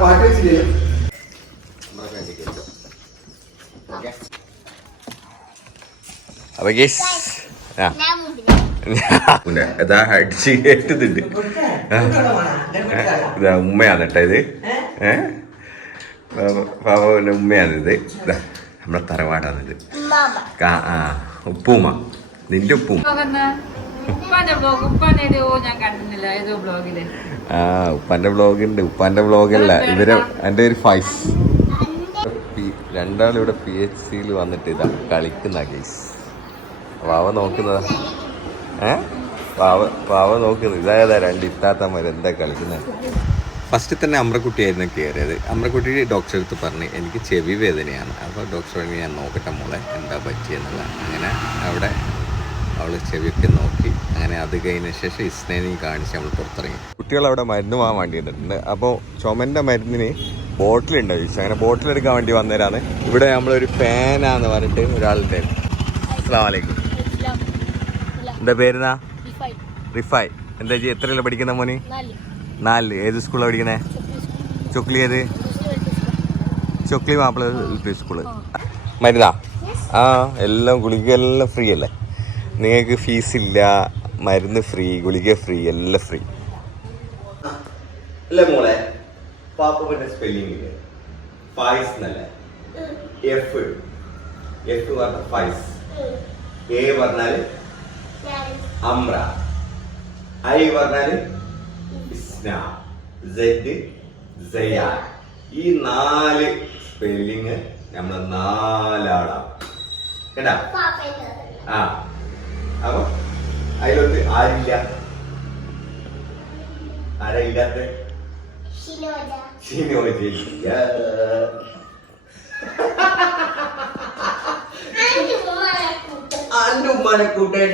പാട്ട് വെച്ചില്ലേ? അപ്പൊ ഇതാ അടിച്ച് കേട്ടുന്നുണ്ട്. ഇതാ ഉമ്മയാണ് കേട്ടോ ഇത്. പാവന്റെ ഉമ്മയാണിത്. ഇതാ നമ്മളെ തറവാടാണിത്. ഉപ്പൂമ്മ, നിന്റെ ഉപ്പൂമ്മ. ഉപ്പാന്റെ വ്ളോഗുണ്ട്. ഉപ്പാന്റെ വ്ളോഗല്ല ഇവര്. എൻ്റെ ഒരു ഫൈസ്. രണ്ടാളും ഇവിടെ PHCയിൽ വന്നിട്ട് ഇതാ കളിക്കുന്ന ഗൈസ്. വാവ നോക്കുന്നതാ. വാവ നോക്കുന്നത് ഇതായതാ. രണ്ട് ഇത്താത്തമാർ എന്താ കളിക്കുന്നത്. ഫസ്റ്റ് തന്നെ അമ്രക്കുട്ടിയായിരുന്നു കയറിയത്. അമ്രക്കുട്ടി ഡോക്ടറെ അടുത്ത് പറഞ്ഞ് എനിക്ക് ചെവി വേദനയാണ്. അപ്പോൾ ഡോക്ടർ പറഞ്ഞു ഞാൻ നോക്കട്ടെ മോളെ എന്താ പറ്റിയെന്നുള്ള. അങ്ങനെ അവിടെ അവൾ ചെവിയൊക്കെ നോക്കി. അങ്ങനെ അത് കഴിഞ്ഞ ശേഷം ഇസ്നേനെയും കാണിച്ച് നമ്മൾ പുറത്തിറങ്ങി. കുട്ടികൾ അവിടെ മരുന്ന് വാങ്ങാൻ വേണ്ടി വന്നിട്ടുണ്ട്. അപ്പോൾ ചുമൻ്റെ മരുന്നിന് ബോട്ടിലുണ്ടോ ചോദിച്ചു. അങ്ങനെ ബോട്ടിലെടുക്കാൻ വേണ്ടി വന്നേരാണ്. ഇവിടെ നമ്മളൊരു ഫാനാന്ന് പറഞ്ഞിട്ട് ഒരാളുടെ. അസ്സലാമു അലൈക്കും. എന്താ പേരുന്നാ? റിഫായ്. എന്താ ചെയ്യ? എത്രയല്ല പഠിക്കുന്ന മോന്? 4. ഏത് സ്കൂളിലാണ് പഠിക്കുന്നത്? ചൊക്ലി. ഏത് ചൊക്ലി? Mappila LP school. മരുന്നാ? എല്ലാം ഗുളിക എല്ലാം ഫ്രീ അല്ലേ? നിങ്ങൾക്ക് ഫീസില്ല, മരുന്ന് ഫ്രീ, ഗുളിക ഫ്രീ, എല്ലാം ഫ്രീ അല്ലേ മോളെ? പാപ്പന്റെ സ്പെല്ലിംഗ് ഇല്ലേ? ഫൈസ് എന്നല്ലേ? എഫ് പറഞ്ഞ ഫൈസ്, എ പറഞ്ഞാല് അമ്ര, ഐ പറഞ്ഞാല് ഇസ്ന, സെഡ് സയാൻ. ഈ 4 സ്പെല്ലിങ് നമ്മളെ 4 ആളാണ് കേട്ടാ. അപ്പൊ അതിലൊട്ട് ആരില്ല? ആരാ ഇല്ലാത്ത? അന്റെ ഉമ്മാനെ കൂട്ടാൻ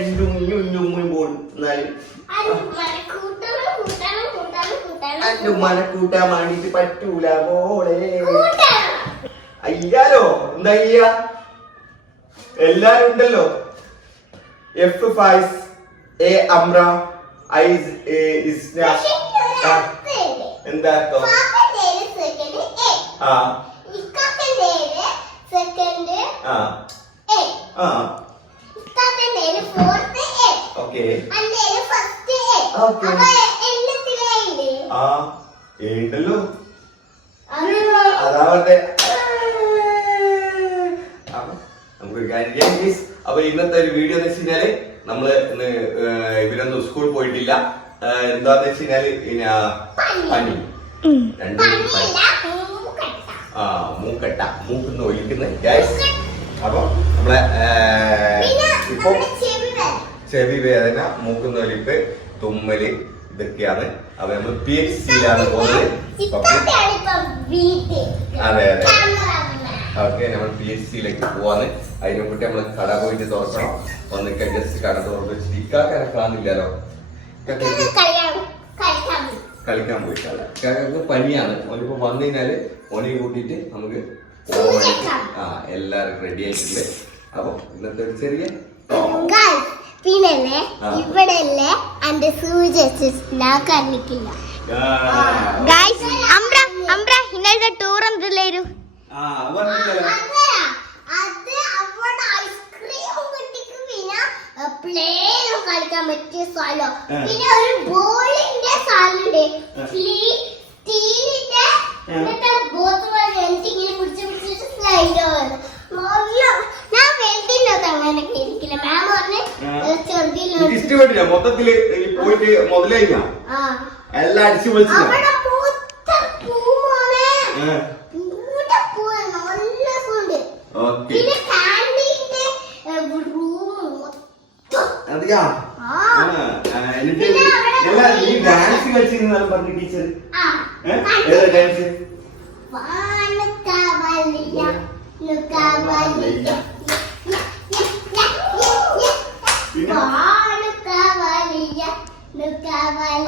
അന്റെ ഉമ്മാനെ കൂട്ടാൻ വേണ്ടിട്ട് പറ്റൂല മോളെ. അയ്യാലോ എന്താ അയ്യ? എല്ലാരും ഉണ്ടല്ലോ. F Faiz, A Amra, I Isna. എന്താ ഉണ്ടല്ലോ. അതാവട്ടെ. നമുക്കൊരു കാര്യം. അപ്പൊ ഇന്നത്തെ ഒരു വീഡിയോ എന്ന് വെച്ച് കഴിഞ്ഞാല് നമ്മള് ഇന്ന് ഇവരൊന്നും സ്കൂളിൽ പോയിട്ടില്ല. എന്താന്ന് വെച്ച് കഴിഞ്ഞാല് പനി. മൂക്കട്ട, മൂക്കിന്ന് ഒലിക്കുന്ന ഗ്യാസ്. അപ്പൊ നമ്മളെ ഇപ്പൊ ചെവി വേദന, മൂക്കുന്ന ഒലിപ്പ്, തുമ്മല്, ഇതൊക്കെയാണ്. അപ്പൊ നമ്മൾ PHCയിലാണ് പോകുന്നത്. അതെ അതെ. ഓക്കെ, നമ്മൾ PHCയിലേക്ക് പോവാന്ന്. അതിനെ കുട്ടി നമ്മള് കട പോയിട്ട് തുറക്കണം. ഒന്നിക്ക ജസ്റ്റ് കട തുറന്ന് വെച്ചിട്ട് ഇക്കാക്കാരെ കാണുന്നില്ലല്ലോ. കളിക്കാൻ പോയിട്ടല്ല, ഇക്കാക്ക് പനിയാണ്. ഓനിപ്പോ വന്നു കഴിഞ്ഞാല് ഓനെയും കൂട്ടിട്ട് നമുക്ക് എല്ലാരും റെഡി ആയിട്ടുണ്ട്. അപ്പൊ ഇന്നത്തെ ഒരു ചെറിയ പിന്നെ ഇവിടെ എന്റെ സൂചി കണ്ണിക്കില്ല. ഇന്നലത്തെ ടൂർ എന്തില്ലായിരുന്നു? പ്ലേനും കളിക്കാൻ പറ്റിയ സ്ഥലം, പിന്നെ ഒരു ബോളിന്റെ സ്ഥലമുണ്ട്, സ്റ്റീലിന്റെ എനിക്കിങ്ങനെ പിടിച്ചിട്ട് സ്ലൈഡ് ആവുന്നു. ഞാൻ വെൽഡിനകത്ത് അങ്ങനെ ഇരിക്കില്ല. മാം പറഞ്ഞ് ചെറുതില്ല. മൊത്തത്തില് പോയിട്ട് മുതലായില്ല എല്ലാം അടിച്ചു വിളിച്ചു. അവിടെ പൂത്ത പൂമോനെ, പൂത്ത പൂ നല്ല പൂണ്ട്. പിന്നെ കാൻഡീന്റെ ഡാൻസ് കളിച്ചിരുന്നാലും പറഞ്ഞു ടീച്ചർ. ഏതാ ഡാൻസ്?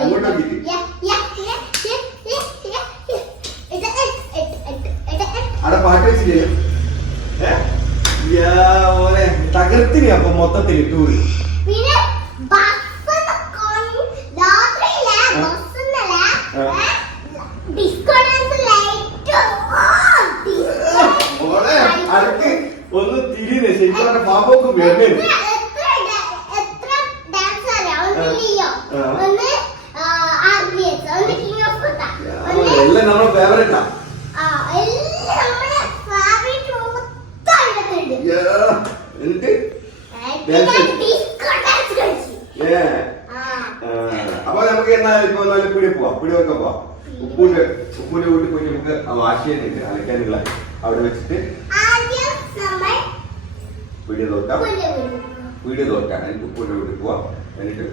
അങ്ങോട്ട് എത്തിനി അപ്പൊ മൊത്തത്തിൽ ടൂറ് പിന്നെ ഒന്ന് തിരിഞ്ഞ് ശരിക്കും പാപ്പൊക്കെ വരുന്നേ എല്ലാം നമ്മളെ ഫേവറേറ്റാ. അപ്പൊ നമുക്ക് എന്നാ ഇപ്പൊ പിടി പോവാം, പിടി വെക്കാൻ പോവാം. ഉപ്പൂന്റെ വീട്ടിൽ പോയി നമുക്ക് വാശിയുണ്ട് അലക്കാനുള്ള അവിടെ വെച്ചിട്ട് വീഡിയോ തോക്കാം. വീഡിയോ തോക്കാം. എനിക്ക് ഉപ്പൂന്റെ വീട്ടിൽ പോവാം. എന്നിട്ട്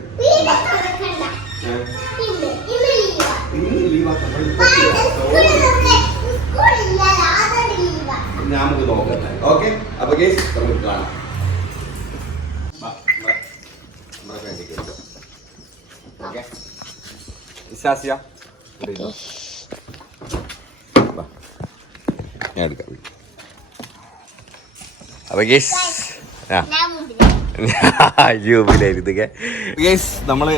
നമുക്ക് നോക്കട്ടെ. ഓക്കെ, അപ്പൊ ഗൈസ് നമുക്ക് കാണാം. ഞാൻ എടുക്കാം. അപ്പൊ ഗൈസ് നമ്മള്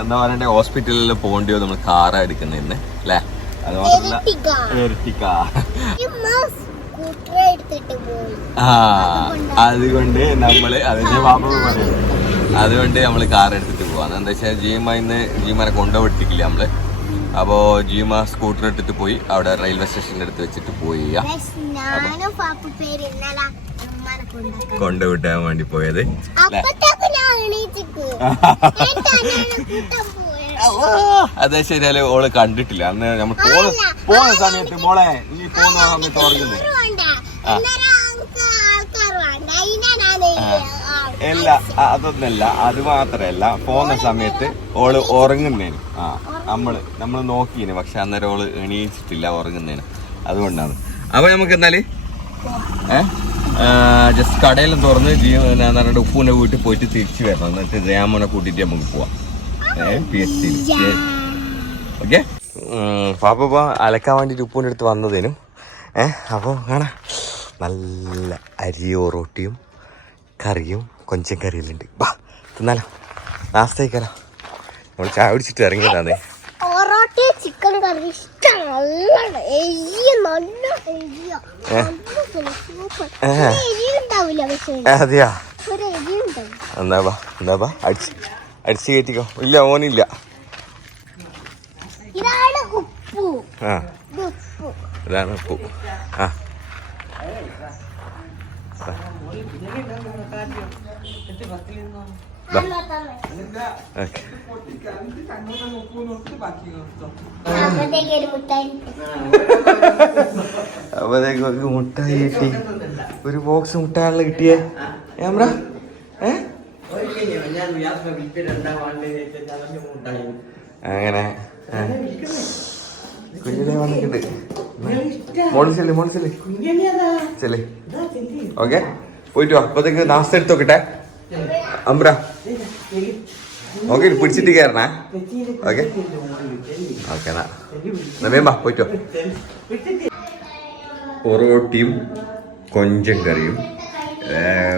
എന്താ പറയണ്ടേ, ഹോസ്പിറ്റലിൽ പോകേണ്ടിയോ നമ്മൾ കാറാ എടുക്കുന്നതിന് അല്ലേ? അത് മാത്രമല്ല അതുകൊണ്ട് നമ്മള് അതിന്റെ പാപ്പ പറയുന്നത് അതുകൊണ്ട് നമ്മള് കാർ എടുത്തിട്ട് പോവാന്ന്. എന്താ വെച്ചാൽ ജീമാനെ കൊണ്ടുപോയിട്ടില്ല നമ്മള്. അപ്പോ ജീമ സ്കൂട്ടർ എടുത്തിട്ട് പോയി അവിടെ റെയിൽവേ സ്റ്റേഷന്റെ അടുത്ത് വെച്ചിട്ട് പോയി കൊണ്ടുവിട്ടാൻ വേണ്ടി പോയത്. അതെ ശരിയല്ലേ, ഓള് കണ്ടിട്ടില്ല അന്ന് നമ്മൾ പോകുന്ന സമയത്ത്. മോളെ നീ പോകുന്ന സമയത്ത് ഓർക്കുന്നത് അല്ല, അതൊന്നല്ല. അത് മാത്രല്ല, പോകുന്ന സമയത്ത് ഓള് ഉറങ്ങുന്നേന്. നമ്മള് നോക്കിന്, പക്ഷെ അന്നേരം ഓള് എണീച്ചിട്ടില്ല, ഉറങ്ങുന്നേന്. അതുകൊണ്ടാണ്. അപ്പൊ നമുക്ക് എന്നാല് ജസ്റ്റ് കടയെല്ലാം തുറന്ന് പറഞ്ഞിട്ട് ഉപ്പൂന്റെ വീട്ടിൽ പോയിട്ട് തിരിച്ചു വരണം. എന്നിട്ട് ജയാമോനെ കൂട്ടിട്ട് നമുക്ക് പോവാം PHC. ഓക്കെ, പാപ്പ അലക്കാൻ വേണ്ടിട്ട് ഉപ്പൂന്റെ അടുത്ത് വന്നതിനും അപ്പോൾ കാണാം നല്ല അരിയോ റൊട്ടിയും കറിയും കൊഞ്ചം കറിയിലുണ്ട്. വാ തിന്നാലോ, നാസ്ത കഴിക്കാലോ. നമ്മൾ ചായ കുടിച്ചിട്ട് ഇറങ്ങിയതാണേ. ചിക്കൻ കറി അതെയാ? എന്താ അടിച്ചു കയറ്റിക്കോ. ഇല്ല, ഓനില്ല. ഇതാണ് ഉപ്പു. അപ്പത്തേക്ക് ഒരു മുട്ടായി കിട്ടി, ഒരു ബോക്സ് മുട്ടായി കിട്ടിയേ. അങ്ങനെ കുഞ്ഞിനെ വന്നിട്ടുണ്ട്. മോളിച്ചല്ലേ ഓക്കെ, പോയിട്ട് വാ. അപ്പത്തേക്ക് നാസ്ത എടുത്ത് നോക്കട്ടെ അമ്പ്ര. ഓക്കെ, പിടിച്ചിട്ട് കയറണേ. ഓക്കെ ഓക്കെ, എന്നാ വേമ്പാ പോയിട്ടോ. പൊറോട്ടിയും കൊഞ്ചം കറിയും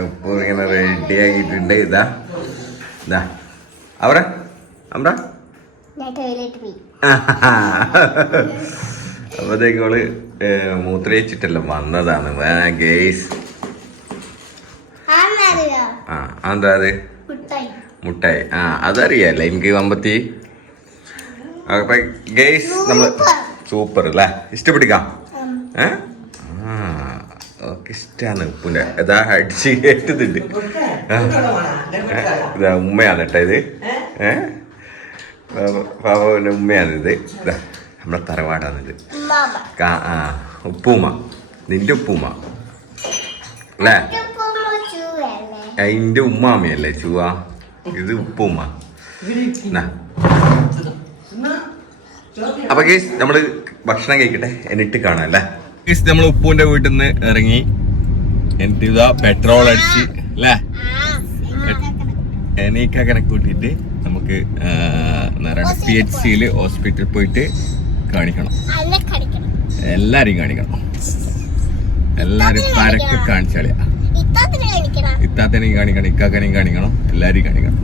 ഇപ്പോൾ ഇങ്ങനെ റെഡി ആക്കിയിട്ടുണ്ട്. ഇതാ അവരെ അമ്പ്ര. അപ്പത്തേക്കോള് മൂത്രയിച്ചിട്ടല്ല വന്നതാണ് ഗേസ്. എന്താ അത്? മുട്ടായി. അതറിയാല്ല എനിക്ക് വമ്പത്തി. അപ്പൊ ഗേസ് നമ്മള് സൂപ്പർ അല്ലേ, ഇഷ്ടപ്പെട്ടിക്കാം. ഓക്കെ, ഇഷ്ടാണ് ഉപ്പുന്റെ. ഇതാ അടിച്ച് കേട്ടുന്നുണ്ട്. ഇതാ ഉമ്മയാണ് കേട്ടോ ഇത്. പാവന്റെ ഉമ്മയാണിത്. ഇതാ നമ്മളെ തറവാടാണിത്. ഉപ്പൂമ്മ, നിന്റെ ഉപ്പൂമ്മ അല്ലേ? അതിന്റെ ഉമ്മാമയല്ലേ ചുവ, ഇത് ഉപ്പുമ്മ. അപ്പൊ ഗേസ് നമ്മള് ഭക്ഷണം കഴിക്കട്ടെ, എന്നിട്ട് കാണാം അല്ലേ? ഗേസ് നമ്മൾ ഉപ്പൂന്റെ വീട്ടിൽ നിന്ന് ഇറങ്ങി, എന്നിട്ട് ഇതാ പെട്രോൾ അടിച്ച് അല്ലേ, എനീക്കങ്ങനെ കൂട്ടിയിട്ട് നമുക്ക് PHC ഹോസ്പിറ്റലിൽ പോയിട്ട് കാണിക്കണം. എല്ലാരും കാണിക്കണം. എല്ലാരും പരക്കെ കാണിച്ചാളിയാ. ഇത്താത്തനെയും കാണിക്കണം, ഇക്കാക്കനെയും കാണിക്കണം, എല്ലാരെയും കാണിക്കണം.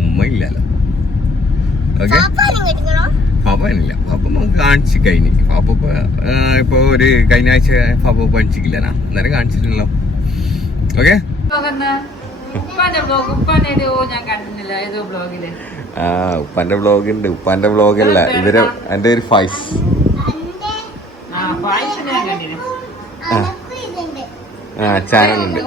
ഉമ്മ ഇല്ലല്ലോ. ഓക്കെ, പാപ്പനില്ല. പാപ്പ നമുക്ക് കാണിച്ചു കഴിഞ്ഞു. പാപ്പ ഇപ്പൊ ഒരു കഴിഞ്ഞ ആഴ്ച പാപ്പ പണിച്ചിട്ടില്ല, അന്നേരം കാണിച്ചിട്ടുണ്ടല്ലോ. ഓക്കെ, ഉപ്പാന്റെ വ്ളോഗ് ഉണ്ട്. ഉപ്പാന്റെ വ്ളോഗല്ല, ഇവര് എന്റെ ഒരു ഫൈസ്. ചാനലുണ്ട്.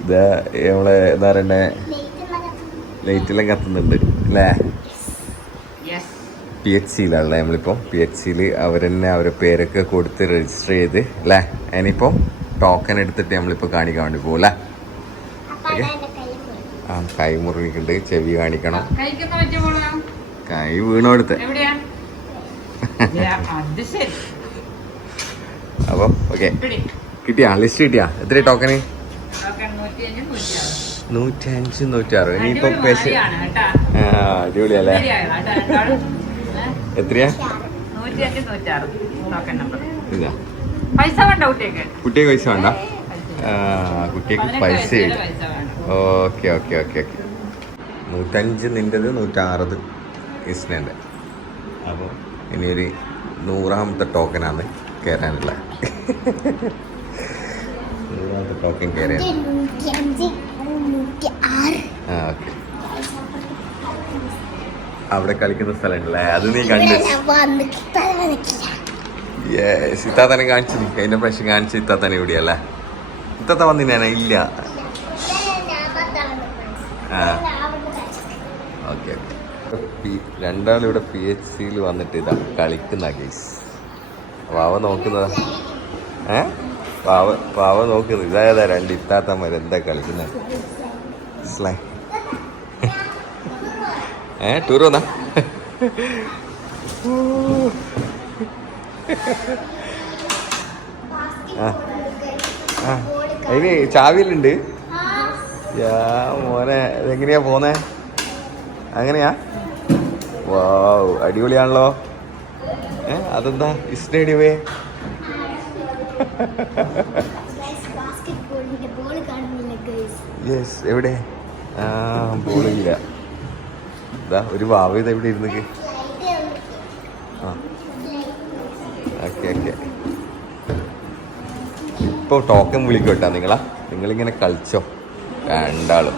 ഇതാ നമ്മളെ എന്താ പറയണ്ടേ, ലൈറ്റെല്ലാം കത്തുന്നുണ്ട് അല്ലേ? PHC നമ്മളിപ്പം PHC അവരെന്നെ അവരെ പേരൊക്കെ കൊടുത്ത് രജിസ്റ്റർ ചെയ്ത് അല്ലേ? അതിനിപ്പം ടോക്കൺ എടുത്തിട്ട് നമ്മളിപ്പോൾ കാണിക്കാൻ വേണ്ടി പോകും അല്ലേ? ഓക്കെ. ആ, കൈ മുറിക്കുന്നുണ്ട്, ചെവി കാണിക്കണം. കൈ വീണോടുത്ത്. അപ്പൊ ഓക്കെ, കിട്ടിയാ ലിസ്റ്റ് കിട്ടിയാ? എത്ര ടോക്കന്? 105, 106. ഇനിയിപ്പോ അടിപൊളിയല്ലേ? എത്രയാ? കുട്ടിക്ക് പൈസ വേണ്ട? കുട്ടിക്ക് പൈസ. Okay okay okay okay. 105 നിൻ്റെത്, 106 ഇസ്നേൻ്റെ. അപ്പോൾ ഇനിയൊരു 100ാമത്തെ ടോക്കനാണ് കയറാനുള്ള. 100ാമത്തെ ടോക്കൻ കയറിയാണ്. ആ, ഓക്കെ. അവിടെ കളിക്കുന്ന സ്ഥലമുണ്ടല്ലേ, അത് നീ കണ്ടു. യെസ്, ഇത്താത്തനെ കാണിച്ചു. കഴിഞ്ഞ പ്രാവശ്യം കാണിച്ചു ഇത്താത്തനെ ഇവിടെയല്ലേ? ഇത്താത്ത വന്നിനാ? ഇല്ല. ആ, ഓക്കെ ഓക്കെ. രണ്ടാളും ഇവിടെ PHC വന്നിട്ട് ഇതാ കളിക്കുന്ന കേസ്. പാവ നോക്കുന്നതാ. പാവ നോക്കുന്നത് ഇതായതാ. രണ്ട് ഇത്താത്തമാർ എന്താ കളിക്കുന്നത്? ടൂർ വന്നാ? അതിന് ചാവിയിലുണ്ട്. മോനെ, ഇതെങ്ങനെയാ പോന്നേ? അങ്ങനെയാ? വാവ്, അടിപൊളിയാണല്ലോ. അതെന്താ ഇസ്നേടിവേ? യെസ്, എവിടെ? ആ, ബോളില്ല. ഇതാ ഒരു വാവ ഇത് എവിടെ ഇരുന്നേക്ക്. ആ, ഓക്കെ ഓക്കെ. ഇപ്പോൾ ടോക്കൺ വിളിക്കോട്ടാ നിങ്ങളിങ്ങനെ കളിച്ചോ രണ്ടാളും.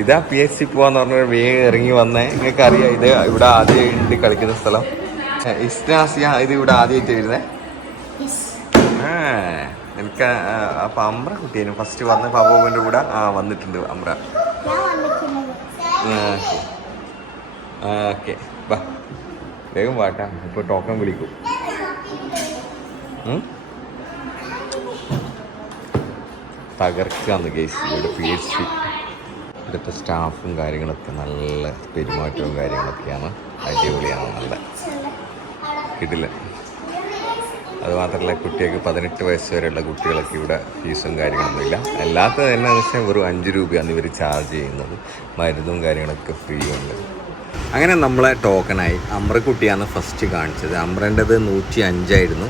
ഇതാ PHC പോവാന്ന് പറഞ്ഞ വേഗം ഇറങ്ങി വന്നേ. നിങ്ങൾക്ക് അറിയാം, ഇത് ഇവിടെ ആദ്യം ഉണ്ട് കളിക്കുന്ന സ്ഥലം. ഇസ്നാസിയ ഇത് ഇവിടെ ആദ്യമായിട്ട് വരുന്നേ. എനിക്ക് അപ്പൊ അമ്ര കുട്ടിയായിരുന്നു ഫസ്റ്റ് വന്ന് പാപ്പോന്റെ കൂടെ. വന്നിട്ടുണ്ട് അമ്ര. ഓക്കെ, വാ വേഗം വാട്ടാ. ഇപ്പൊ ടോക്കൺ വിളിക്കും. തകർക്കാന്ന് കേസ് ഇവിടെ PHC. ഇവിടുത്തെ സ്റ്റാഫും കാര്യങ്ങളൊക്കെ നല്ല പെരുമാറ്റവും കാര്യങ്ങളൊക്കെയാണ്. അടിപൊളിയാണ്, നല്ല കിട്ടില്ല. അതുമാത്രമല്ല, കുട്ടികൾക്ക് 18 വയസ്സ് വരെയുള്ള കുട്ടികളൊക്കെ ഇവിടെ ഫീസും കാര്യങ്ങളൊന്നുമില്ല. അല്ലാത്തത് എന്നാന്ന് വെച്ചാൽ വെറും 5 രൂപയാണ് ഇവർ ചാർജ് ചെയ്യുന്നത്. മരുന്നും കാര്യങ്ങളൊക്കെ ഫ്രീ ഉണ്ട്. അങ്ങനെ നമ്മളെ ടോക്കണായി. അമ്രക്കുട്ടിയാണ് ഫസ്റ്റ് കാണിച്ചത്. അമ്രൻ്റെത് 105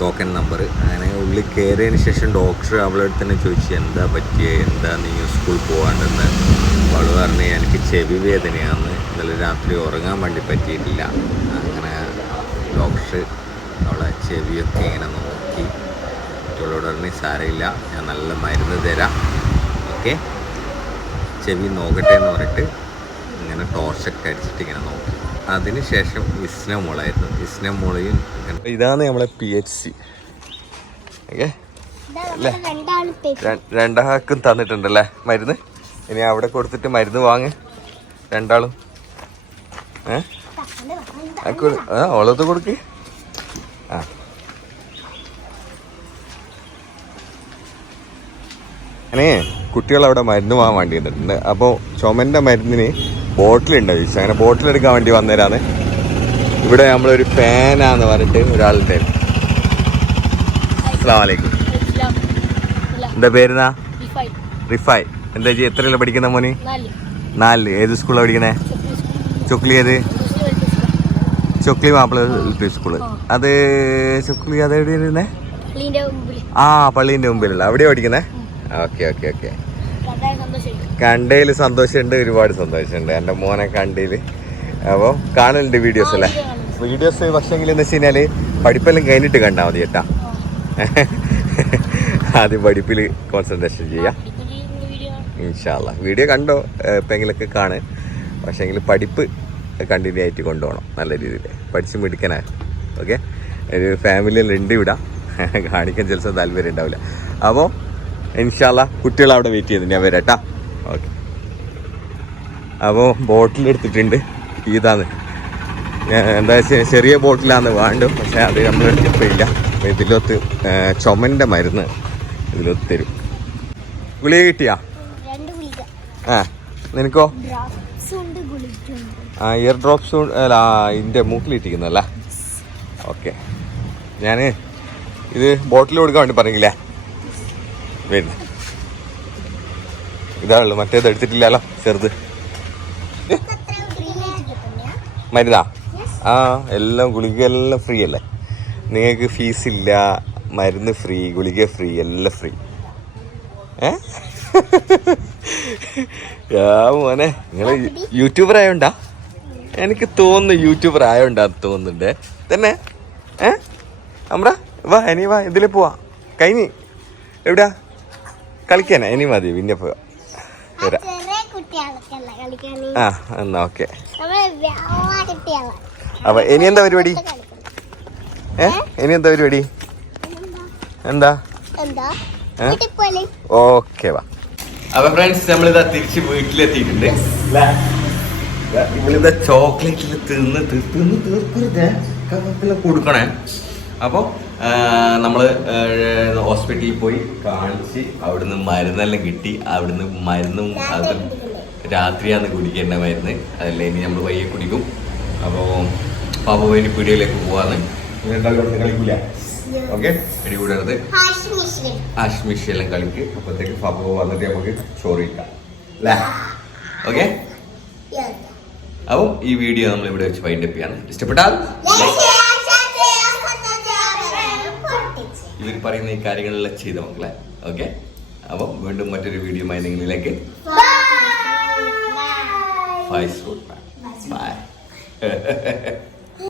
ടോക്കൺ നമ്പർ. അങ്ങനെ ഉള്ളിൽ കയറിയതിന് ശേഷം ഡോക്ടർ അവളോട് തന്നെ ചോദിച്ചു, എന്താ പറ്റിയേ, എന്താ നീ സ്കൂളിൽ പോകാണ്ടെന്ന്. അവൾ പറഞ്ഞ് എനിക്ക് ചെവി വേദനയാണ്, ഇന്നലെ രാത്രി ഉറങ്ങാൻ വേണ്ടി പറ്റിയിട്ടില്ല. അങ്ങനെ ഡോക്ടർ അവളെ ചെവിയൊക്കെ ഇങ്ങനെ നോക്കി അവളോട് പറഞ്ഞ് സാരമില്ല, ഞാൻ നല്ല മരുന്ന് തരാം, ഓക്കെ, ചെവി നോക്കട്ടെ എന്ന് പറഞ്ഞിട്ട് ഇങ്ങനെ ടോർച്ചൊക്കെ അടിച്ചിട്ട് ഇങ്ങനെ നോക്കി. അതിനുശേഷം ഇസ്ന മോളായിരുന്നു. ഇസ്ന മോളയും ഇതാണ് നമ്മളെ PHC. ഓക്കെ അല്ലേ? രണ്ടാൾക്കും തന്നിട്ടുണ്ടല്ലേ മരുന്ന്. ഇനി അവിടെ കൊടുത്തിട്ട് മരുന്ന് വാങ്ങ് രണ്ടാളും. ഓളത്ത് കൊടുക്ക്. ആ, അങ്ങനെ കുട്ടികളവിടെ മരുന്ന് വാങ്ങാൻ വേണ്ടി വന്നിട്ടുണ്ട്. അപ്പോൾ ചുമൻ്റെ മരുന്നിന് ബോട്ടിലുണ്ടോ ചോദിച്ചു. അങ്ങനെ ബോട്ടിലെടുക്കാൻ വേണ്ടി വന്നേരാന്ന്. ഇവിടെ നമ്മളൊരു ഫാനാന്ന് പറഞ്ഞിട്ട് ഒരാളുടെ. അസ്സലാമു അലൈക്കും. എന്താ പേരുന്നാ? റിഫായ്. എന്താ ചെയ്യ? എത്രയല്ല പഠിക്കുന്ന മോന്? 4. ഏത് സ്കൂളിലാണ് പഠിക്കുന്നത്? ചൊക്ലി. ഏത് ചൊക്ലി മാപ്പിള എൽ.പി. സ്കൂള്. അത് ചൊക്ലി അത് എവിടെയായിരുന്നേ? ആ, പള്ളീൻ്റെ മുമ്പിലുള്ള അവിടെ പഠിക്കുന്നേ. Okay okay okay. കണ്ടതിൽ സന്തോഷമുണ്ട്, ഒരുപാട് സന്തോഷമുണ്ട്. എൻ്റെ മോനെ കണ്ടതിൽ. അപ്പോൾ കാണലുണ്ട് വീഡിയോസ് അല്ലേ? വീഡിയോസ് പക്ഷേങ്കിൽ എന്ന് വെച്ച് കഴിഞ്ഞാൽ പഠിപ്പെല്ലാം കഴിഞ്ഞിട്ട് കണ്ടാൽ മതി കേട്ടാ. ആദ്യം പഠിപ്പിൽ കോൺസെൻട്രേഷൻ ചെയ്യാം. ഇൻഷാ അല്ലാ വീഡിയോ കണ്ടോ എപ്പോഴെങ്കിലൊക്കെ കാണ്. പക്ഷേങ്കിൽ പഠിപ്പ് കണ്ടിന്യൂ ആയിട്ട് കൊണ്ടുപോകണം നല്ല രീതിയിൽ. പഠിച്ച് മിടുക്കനായി. ഓക്കെ. ഒരു ഫാമിലിയെല്ലാം ഉണ്ട് ഇവിടെ, കാണിക്കാൻ ചില താല്പര്യം ഉണ്ടാവില്ല. അപ്പോൾ ഇൻഷാ അല്ലാ കുട്ടികൾ അവിടെ വെയിറ്റ് ചെയ്ത് ഞാൻ വരാം കേട്ടാ. ഓക്കെ. അപ്പോൾ ബോട്ടിലെടുത്തിട്ടുണ്ട്. ഇതാണ് എന്താ വെച്ചാൽ ചെറിയ ബോട്ടിലാണ് വേണ്ടത്, പക്ഷേ അത് നമ്മൾ എടുത്തിട്ടില്ല. ഇതിലൊത്ത് ചുമൻ്റെ മരുന്ന് ഇതിലൊത്ത് തരും. ഗുളിക കിട്ടിയാ? ആ, നിനക്കോ? ആ, ഇയർ ഡ്രോപ്സ് അല്ല, ഇതിൻ്റെ മൂക്കിലിട്ടിരിക്കുന്നല്ലേ? ഓക്കെ. ഞാൻ ഇത് ബോട്ടിൽ കൊടുക്കാൻ വേണ്ടി പറഞ്ഞില്ലേ വരുന്നത്. ഇതാണല്ലോ, മറ്റേത് എടുത്തിട്ടില്ലല്ലോ ചെറുത്. മരുന്നാ? ആ, എല്ലാം ഗുളിക എല്ലാം ഫ്രീ അല്ലേ? നിങ്ങൾക്ക് ഫീസില്ല, മരുന്ന് ഫ്രീ, ഗുളിക ഫ്രീ, എല്ലാം ഫ്രീ. മോനെ നിങ്ങൾ യൂട്യൂബർ ആയോണ്ടാ? എനിക്ക് തോന്നുന്നു യൂട്യൂബർ ആയോണ്ടാന്ന് തോന്നുന്നുണ്ട് തന്നെ. അമ്ര വാ, ഇനി വാ, ഇതിൽ പോവാ. കഴിഞ്ഞ് എവിടാ കളിക്കാനാ? ഇനി മതി, പിന്നെ പോവാ. വരാം. ആ, എന്നാ ഓക്കെ. അപ്പൊ ഇനി എന്താ പരിപാടി? ഇനി എന്താ പരിപാടി? എന്താ? ഓക്കെ വാ. അപ്പൊ ഫ്രണ്ട്സ്, നമ്മളിതാ തിരിച്ച് വീട്ടിലെത്തിയിട്ടുണ്ട്. ഇവളിതാ ചോക്ലേറ്റിൽ തിന്ന് തീർക്കരുത്, കൊടുക്കണേ. അപ്പോൾ നമ്മൾ ഹോസ്പിറ്റലിൽ പോയി കാണിച്ച് അവിടുന്ന് മരുന്നെല്ലാം കിട്ടി. അവിടുന്ന് മരുന്നും അത് രാത്രിയാണ് കുടിക്കേണ്ട മരുന്ന്, അതല്ലേ ഇനി നമ്മൾ വയ്യെ കുടിക്കും. അപ്പോൾ പാപ്പ പോയി പീടികയിലേക്ക് പോവാന്ന്. കളിക്കൂല? ഓക്കെ, എടി കൂടരുത്. ആഷ്മിഷെല്ലാം കളിക്ക്. അപ്പോഴത്തേക്ക് പാപ്പ വന്നിട്ട് നമുക്ക് ചോറ് കഴിക്കാം അല്ലേ? ഓക്കെ. അപ്പോൾ ഈ വീഡിയോ നമ്മൾ ഇവിടെ വെച്ച് വൈൻഡപ്പ് ചെയ്യാണ്. ഇഷ്ടപ്പെട്ടാൽ ഇവർ പറയുന്ന ഈ കാര്യങ്ങളെല്ലാം ചെയ്ത മക്കളെ. ഓക്കെ. അപ്പോൾ വീണ്ടും മറ്റൊരു വീഡിയോ ആയി നിങ്ങളിലേക്ക് ഫൈസ് ബൈ.